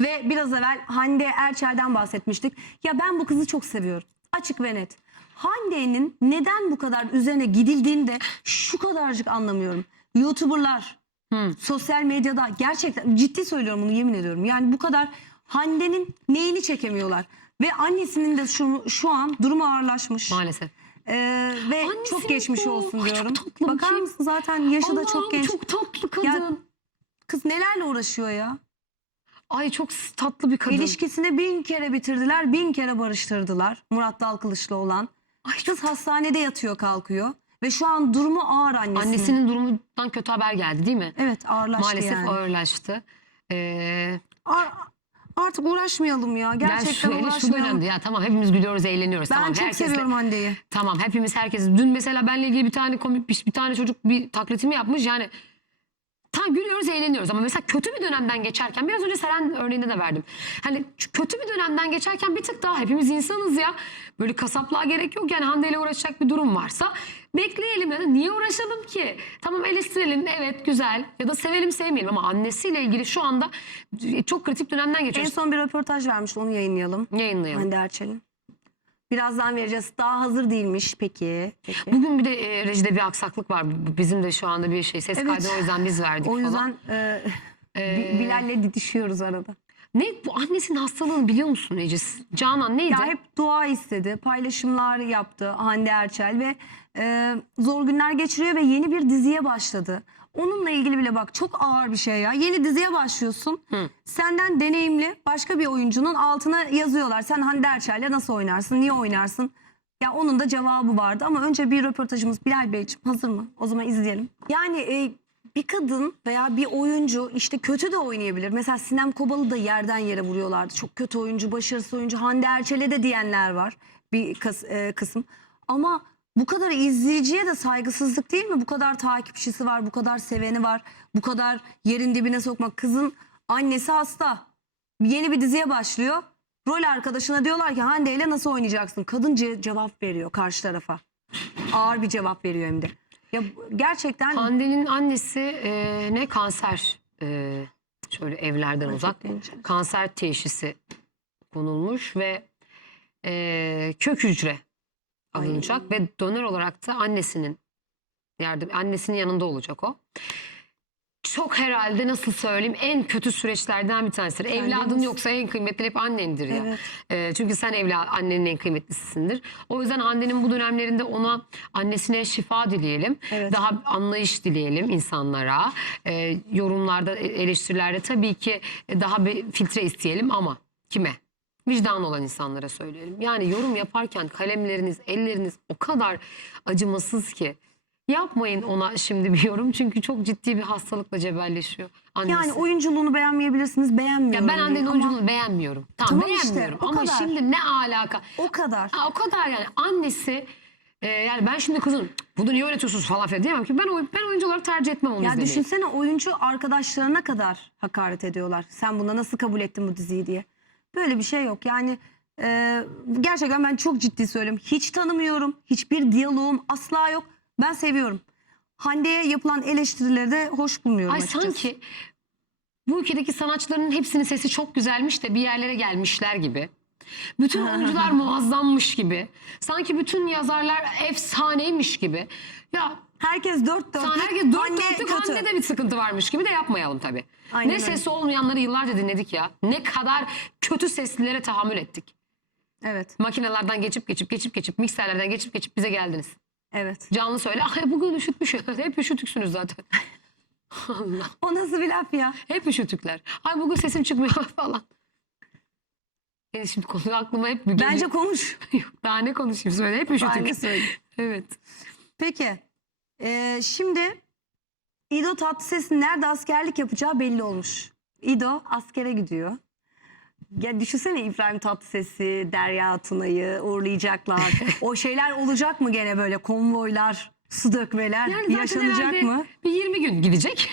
Ve biraz evvel Hande Erçel'den bahsetmiştik. Ya ben bu kızı çok seviyorum. Açık ve net. Hande'nin neden bu kadar üzerine gidildiğini de şu kadarcık anlamıyorum. YouTuber'lar, Hı. sosyal medyada gerçekten ciddi söylüyorum bunu yemin ediyorum. Yani bu kadar Hande'nin neyini çekemiyorlar. Ve annesinin de şu, şu an durumu ağırlaşmış. Maalesef. Ee, ve Annesinin çok geçmiş bu- olsun Ay, çok diyorum. tatlı Bakar mısın zaten yaşı da çok genç. Çok tatlı kadın. Ya- Kız nelerle uğraşıyor ya? Ay çok tatlı bir kadın. İlişkisini bin kere bitirdiler, bin kere barıştırdılar. Murat Dalkılıç'la olan. Ay, Kız hastanede yatıyor kalkıyor. Ve şu an durumu ağır annesinin. Annesinin durumundan kötü haber geldi değil mi? Evet ağırlaştı Maalesef yani. ağırlaştı. Ee, Ar- artık uğraşmayalım ya. yani Gerçekten şu, hele şu uğraşmayalım. dönemde ya tamam hepimiz gülüyoruz eğleniyoruz. ben tamam, çok herkesle- seviyorum Hande'yi. Tamam hepimiz herkes. Dün mesela benle ilgili bir tane komik bir, bir tane çocuk bir taklitimi yapmış yani. Tam gülüyoruz eğleniyoruz ama mesela kötü bir dönemden geçerken biraz önce Seren örneğinde de verdim. Hani kötü bir dönemden geçerken bir tık daha hepimiz insanız ya. Böyle kasaplığa gerek yok yani Hande ile uğraşacak bir durum varsa bekleyelim ya da niye uğraşalım ki? Tamam eleştirelim evet güzel ya da sevelim sevmeyelim ama annesiyle ilgili şu anda çok kritik dönemden En geçiyoruz. son bir röportaj vermişti onu yayınlayalım. Yayınlayalım. Hande Erçel'in. Birazdan vereceğiz. Daha hazır değilmiş peki. peki. Bugün bir de e, rejide bir aksaklık var. Bizim de şu anda bir şey ses Evet. kaydı o yüzden biz verdik O falan. yüzden e, Ee, Bi- Bilal'le didişiyoruz arada. Ne bu annesinin hastalığını biliyor musun Ecez? Canan neydi? Ya hep dua istedi, paylaşımlar yaptı Hande Erçel ve e, zor günler geçiriyor ve yeni bir diziye başladı. Onunla ilgili bile bak çok ağır bir şey ya. Yeni diziye başlıyorsun. Hı. Senden deneyimli başka bir oyuncunun altına yazıyorlar. Sen Hande Erçel'le nasıl oynarsın, niye oynarsın? Ya onun da cevabı vardı ama önce bir röportajımız Bilal Beyciğim hazır mı? O zaman izleyelim. Yani e, bir kadın veya bir oyuncu işte kötü de oynayabilir. Mesela Sinem Kobalı da yerden yere vuruyorlardı. Çok kötü oyuncu, başarısız oyuncu. Hande Erçel'e de diyenler var bir kıs- e, kısım. Ama bu kadar izleyiciye de saygısızlık değil mi? Bu kadar takipçisi var, bu kadar seveni var. Bu kadar yerin dibine sokmak. Kızın annesi hasta. Yeni bir diziye başlıyor. Rol arkadaşına diyorlar ki Hande ile nasıl oynayacaksın? Kadın ce- cevap veriyor karşı tarafa. Ağır bir cevap veriyor hem de. Ya gerçekten Hande'nin annesi e, ne kanser e, şöyle evlerden uzak kanser teşhisi konulmuş ve e, kök hücre Ay. alınacak ve donör olarak da annesinin yardım annesinin yanında olacak o. Çok herhalde nasıl söyleyeyim en kötü süreçlerden bir tanesidir. Evladın Kendimiz- yoksa en kıymetli hep annendir ya. Evet. Ee, çünkü sen evla annenin en kıymetlisisindir. O yüzden annenin bu dönemlerinde ona annesine şifa dileyelim. Evet. Daha anlayış dileyelim insanlara. Ee, yorumlarda, e, eleştirilerde tabii ki daha bir filtre isteyelim ama kime? Vicdan olan insanlara söyleyelim. Yani yorum yaparken kalemleriniz, elleriniz o kadar acımasız ki. Yapmayın ona şimdi bir yorum çünkü çok ciddi bir hastalıkla cebelleşiyor annesi. yani oyunculuğunu beğenmeyebilirsiniz. Beğenmiyorum. Ya ben annenin ama oyunculuğunu beğenmiyorum. Tamam, Tamam işte, beğenmiyorum o ama kadar. şimdi ne alaka? O kadar. Ha, o kadar yani annesi e, yani ben şimdi kızın bunu niye öğretiyorsunuz falan filan diyemem ki ben ben oyuncu olarak tercih etmem onu Ya izlemeyi. düşünsene oyuncu arkadaşlarına kadar hakaret ediyorlar. Sen buna nasıl kabul ettin bu diziyi diye. Böyle bir şey yok. Yani e, gerçekten ben çok ciddi söylüyorum. Hiç tanımıyorum. Hiçbir diyaloğum asla yok. Ben seviyorum. Hande'ye yapılan eleştirileri de hoş bulmuyorum Ay açıkçası. sanki bu ülkedeki sanatçıların hepsinin sesi çok güzelmiş de bir yerlere gelmişler gibi. Bütün oyuncular muazzammış gibi. Sanki bütün yazarlar efsaneymiş gibi. Ya Herkes dört dört. Sen herkes dört Anne dörtlük kötü. Hande de bir sıkıntı varmış gibi de yapmayalım tabii. Aynen ne öyle. sesi olmayanları yıllarca dinledik ya. Ne kadar kötü seslilere tahammül ettik. Evet. Makinelerden geçip geçip geçip geçip mikserlerden geçip geçip bize geldiniz. Evet. Canlı söyle. Ay bugün üşütmüş. Hep üşütüksünüz zaten. Allah. O nasıl bir laf ya? Hep üşütükler. Ay bugün sesim çıkmıyor falan. Yani şimdi konu aklıma hep bir geliyor. Bence konuş. Yok, Daha ne konuşayım söyle. Hep üşütük. de söyleyeyim. Evet. Peki. Ee, şimdi İdo Tatlıses'in nerede askerlik yapacağı belli olmuş. İdo askere gidiyor. Ya düşünsene İbrahim Tatlıses'i, Derya Tuna'yı uğurlayacaklar. o şeyler olacak mı gene böyle konvoylar, su dökmeler Yani yaşanacak herhalde mı? bir 20 gün gidecek.